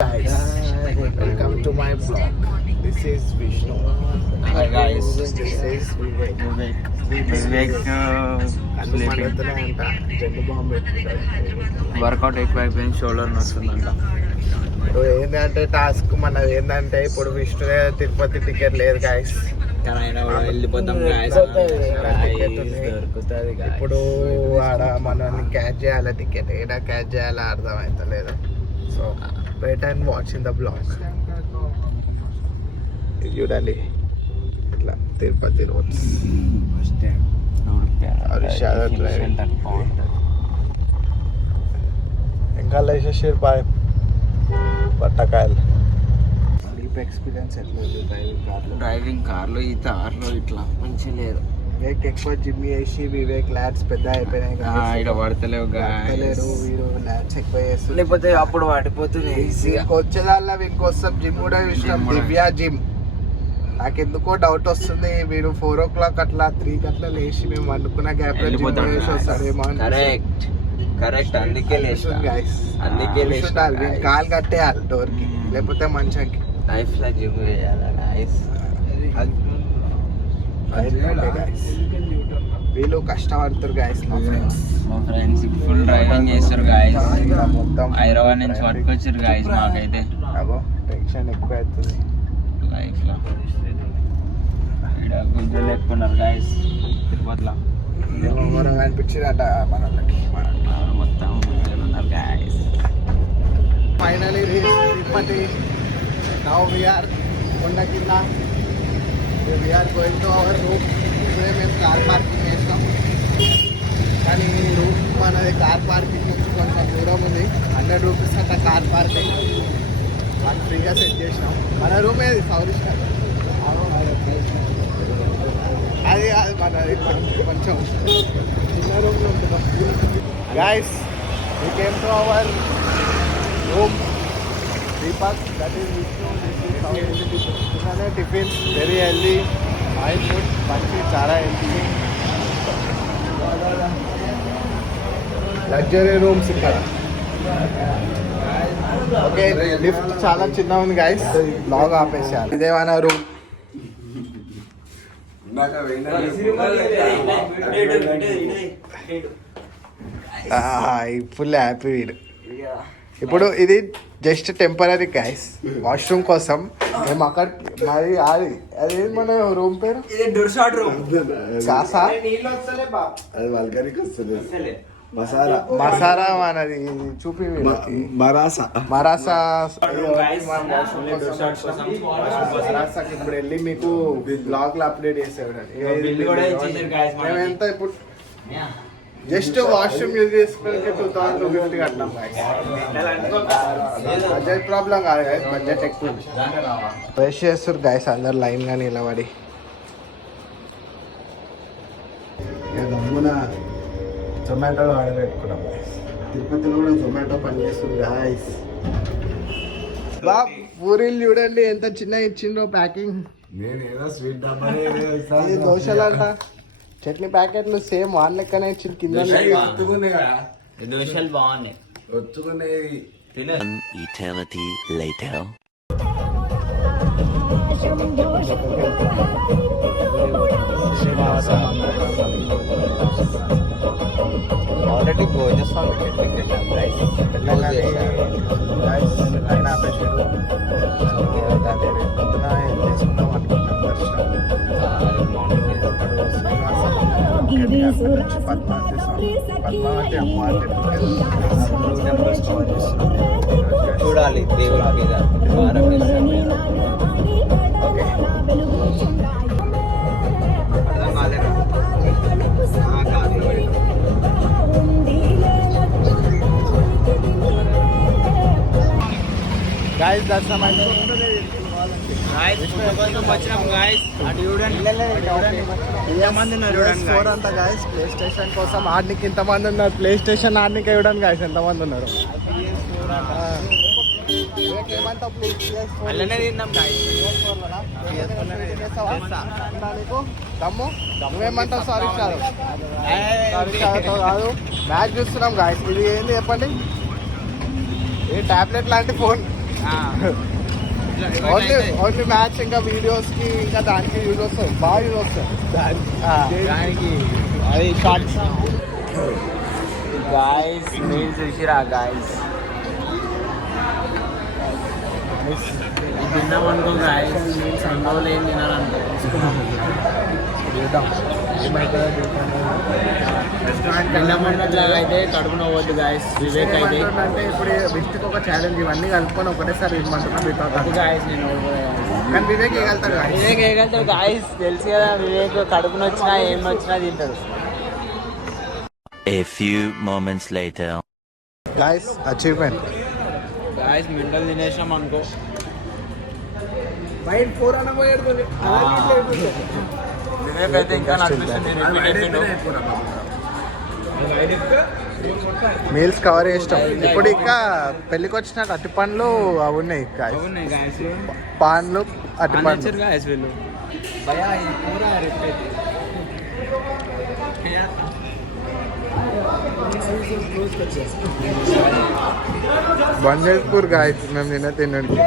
Guys, welcome to my vlog. This is Vishnu. Hi guys. This is Vivek. Vivek అనుమానతనే అంట Zandu bomb పెట్టుకుంటాడు. Work out ఎక్కువ అయిపోయింది, shoulder నొస్తుందంట. ఇప్పుడు ఏంటంటే టాస్క్ మనది ఏంటంటే ఇప్పుడు విష్ణు తిరుపతి టికెట్ లేదు గాయస్. కానీ అయినా కూడా వెళ్ళిపోతాం guys. ఇప్పుడు ఆడ మనల్ని క్యాచ్ చేయాలి, టికెట్ ఏడా క్యాచ్ చేయాలో అర్థం అవుతలేదు. So wait and watch in the blog. చూడండి ఇట్లా తిరుపతి రోడ్స్. ఇంకా వేసేసారు బాయ్ పట్టకాయలు. ఎక్స్పీరియన్స్ ఎట్లా డ్రైవింగ్ కార్లో ఈ కార్లో ఇట్లా మంచి లేదు. వివేక్ ఎక్కువ జిమ్ చేసి వివేక్ ల్యాడ్స్ పెద్ద అయిపోయినాయి ఇక్కడ పడతలేవు వీరు ల్యాడ్స్ ఎక్కువ చేస్తారు. లేకపోతే అప్పుడు పడిపోతుంది వచ్చేదాల్లా ఇంకొస్తాం. జిమ్ కూడా చూసినాం, దివ్య జిమ్. నాకు ఎందుకో డౌట్ వస్తుంది, వీడు 4 o'clock అట్లా 3 అట్లా లేచి మేము అనుకున్న గ్యాప్ లో జిమ్ చేసి వస్తాడేమో. కరెక్ట్ అందుకే అందుకే కాలు కట్టేయాలి డోర్ కి, లేకపోతే మంచానికి. లైఫ్ లో జిమ్ చేయాలి గైస్. వీళ్ళు కష్టపడతారు గాయస్. మా ఫ్రెండ్స్ ఫుల్ డ్రైవింగ్ చేస్తారు గాయస్. మొత్తం హైదరాబాద్ నుంచి పట్టుకొచ్చారు గాయస్. మాకైతే టెన్షన్ ఎక్కువ అవుతుంది లైఫ్ లో. ఇక్కడ గుంజలు ఎక్కున్నారు గాయస్ తిరుపతిలో. మనం అనిపించిందట మనకి మొత్తం ఉన్నారు guys. Finally Tirupati. Now we're కొండ కింద. We're going to our room. ఇప్పుడే మేము కార్ పార్కింగ్ చేస్తాం, కానీ రూమ్ మనది కార్ పార్కింగ్ నుంచి కొంచెం దూరం ఉంది. 100 rupees అంట కార్ పార్కింగ్. మనం ఫ్రీగా సెట్ చేసినాం. మన రూమ్ ఏది సౌరిష్ అది కాదు మనది, కొంచెం చిన్న రూమ్లో ఉంటుందా guys. We came to our room. Deepak, that is Vishnu, tiffin very healthy. Oil food మంచి, చాలా హెల్దీ. లగ్జరీ రూమ్స్ ఇక్కడ. ఓకే, లిఫ్ట్ చాలా చిన్న ఉంది గాయస్, బ్లాగ్ ఆపేసారు. ఇదే మన రూమ్. ఫుల్ హ్యాపీ వీడు. ఇప్పుడు ఇది జస్ట్ టెంపరీ గైస్, వాష్రూమ్ కోసం. మేము అక్కడ మరి అది మన రూమ్ పేరు మసాలా మనది చూపి మరాసా. ఇప్పుడు వెళ్ళి మీకు బ్లాగ్ లో అప్డేట్ చేసేవాడు. మేము ఎంత ఇప్పుడు జస్ట్ వాష్రూమ్ యూజ్ చేసుకోవడానికి 2250 కట్టినాం. బడ్జెట్ ప్రాబ్లం కాదు గైస్, బడ్జెట్ ఎక్కువ. ఫ్రెష్ చేస్తారు గైస్ అందరు లైన్ గా నిలబడి. గమ్మున జొమాటో ఆర్డర్ పెట్టుకున్నాం గైస్. తిరుపతిలో కూడా జొమాటో పనిచేస్తుంది గైస్. పూరీలు చూడండి ఎంత చిన్న ఇచ్చిండ్రో ప్యాకింగ్. దోశలు అంట, చట్నీ ప్యాకెట్లు సేమ్ వాన్ లెక్కనే ఇచ్చింది. కింద దోశలు బాగున్నాయి. Eternity later. ఆల్రెడీ భోజనం చూడాలి దేవుడి మీద గాయస్ దర్శనం అయితే అంతా గాయస్. ప్లే స్టేషన్ కోసం ఆడనికి ఇంతమంది ఉన్నారు. ప్లే స్టేషన్ ఆడనికి ఇవ్వడానికి గాయస్ ఎంతమంది ఉన్నారు. నువ్వేమంటావు? సారీ కాదు, మ్యాచ్ చూస్తున్నాం గాయస్. ఇది ఏంది చెప్పండి? ఏ టాబ్లెట్ లాంటి ఫోన్ ఓన్లీ మ్యాచ్ ఇంకా వీడియోస్ కి ఇంకా దానికి యూజ్ వస్తుంది, బాగా యూజ్ వస్తుంది దానికి అది షార్ట్స్. గాయస్ మీరు చూసిరా గాయస్, తిన్నామనుకో గాయస్, సండోలు ఏం తినాలంటే తిన్నామన్నట్లాగా అయితే కడుపు నవ్వద్దు గాయస్. వివేక్ అయితే అంటే ఇప్పుడు విష్ణుకి ఒక ఛాలెంజ్, ఇవన్నీ కలుపుకొని ఒకటేసారి ఇవ్వమంటున్నా వద్దు గాయస్, నేను కానీ వివేక్ వేయగలుగుతాడు guys. వివేక్ వేయగలుగుతాడు గాయస్, తెలుసు కదా వివేక్ కడుపు నొచ్చినా ఏం నొచ్చినా తింటాడు. A few moments later. Guys achievement guys mental తినేసినాం అనుకో. వివేక్ అయితే ఇంకా నడిపిస్తుంది, మీల్స్ కవర్ చేస్తాం. ఇప్పుడు ఇంకా పెళ్ళికి వచ్చిన అట్టి పండ్లు అవి ఉన్నాయి guys. అవునాయి గాయస్, పాన్లు అట్టి పండ్లు. గాయస్ వీళ్ళు భయా ఈ పూరా రిపీట్ బంజేపూర్ గాయస్ మేము నిన్న తినడానికి.